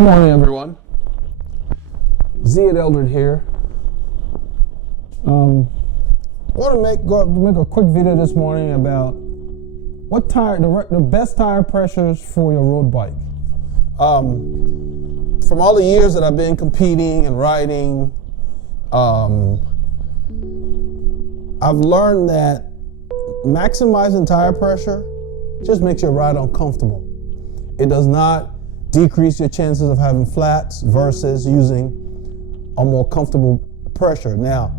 Good morning, everyone. Z at Eldred here. I want to make a quick video this morning about what the best tire pressures for your road bike. From all the years that I've been competing and riding, I've learned that maximizing tire pressure just makes your ride uncomfortable. It does not decrease your chances of having flats versus using a more comfortable pressure. Now,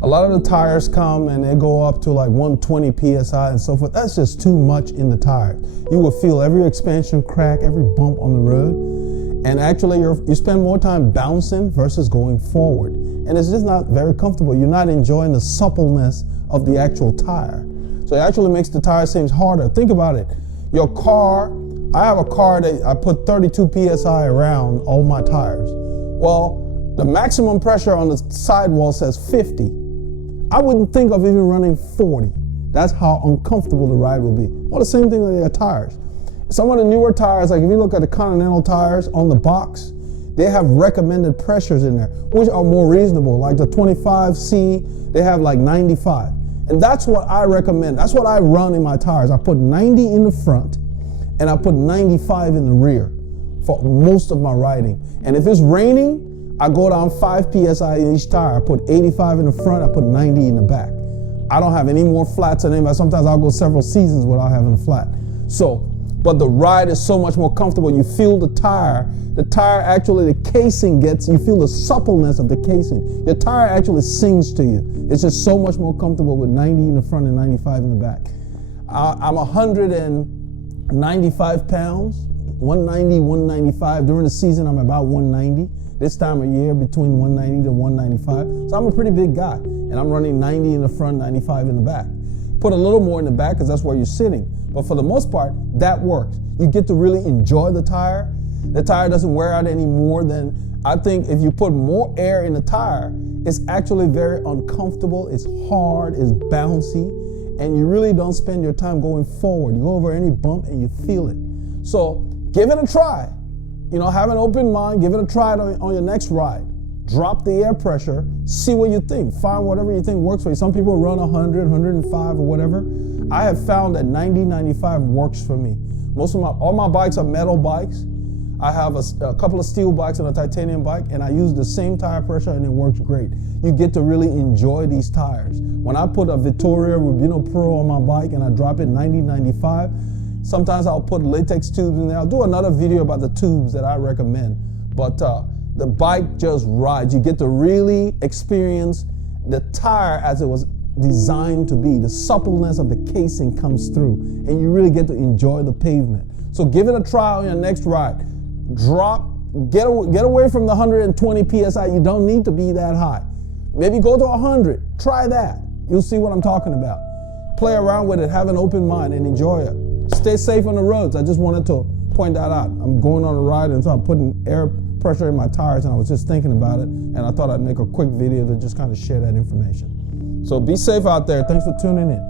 a lot of the tires come and they go up to like 120 PSI and so forth. That's just too much in the tires. You will feel every expansion crack, every bump on the road. And actually you spend more time bouncing versus going forward. And it's just not very comfortable. You're not enjoying the suppleness of the actual tire. So it actually makes the tire seem harder. Think about it. Your car, I have a car that I put 32 PSI around all my tires. Well, the maximum pressure on the sidewall says 50. I wouldn't think of even running 40. That's how uncomfortable the ride will be. Well, the same thing with your tires. Some of the newer tires, like if you look at the Continental tires on the box, they have recommended pressures in there, which are more reasonable. Like the 25C, they have like 95. And that's what I recommend. That's what I run in my tires. I put 90 in the front and I put 95 in the rear for most of my riding. And if it's raining, I go down 5 PSI in each tire. I put 85 in the front, I put 90 in the back. I don't have any more flats than anybody. Sometimes I'll go several seasons without having a flat. So, but the ride is so much more comfortable. You feel the tire actually, the casing you feel the suppleness of the casing. Your tire actually sings to you. It's just so much more comfortable with 90 in the front and 95 in the back. I'm 195 pounds, 190, 195. During the season, I'm about 190. This time of year, between 190 to 195. So I'm a pretty big guy, and I'm running 90 in the front, 95 in the back. Put a little more in the back because that's where you're sitting. But for the most part, that works. You get to really enjoy the tire. The tire doesn't wear out any more than, I think if you put more air in the tire, it's actually very uncomfortable, it's hard, it's bouncy, and you really don't spend your time going forward. You go over any bump and you feel it. So give it a try. You know, have an open mind, give it a try on your next ride. Drop the air pressure, see what you think. Find whatever you think works for you. Some people run 100, 105 or whatever. I have found that 90, 95 works for me. All my bikes are metal bikes. I have a couple of steel bikes and a titanium bike, and I use the same tire pressure and it works great. You get to really enjoy these tires. When I put a Vittoria Rubino Pro on my bike and I drop it 90, 95, sometimes I'll put latex tubes in there. I'll do another video about the tubes that I recommend. But the bike just rides. You get to really experience the tire as it was designed to be. The suppleness of the casing comes through, and you really get to enjoy the pavement. So give it a try on your next ride. Get away from the 120 PSI. You don't need to be that high. Maybe go to 100. Try that. You'll see what I'm talking about. Play around with it. Have an open mind and enjoy it. Stay safe on the roads. I just wanted to point that out. I'm going on a ride and so I'm putting air pressure in my tires and I was just thinking about it and I thought I'd make a quick video to just kind of share that information. So be safe out there. Thanks for tuning in.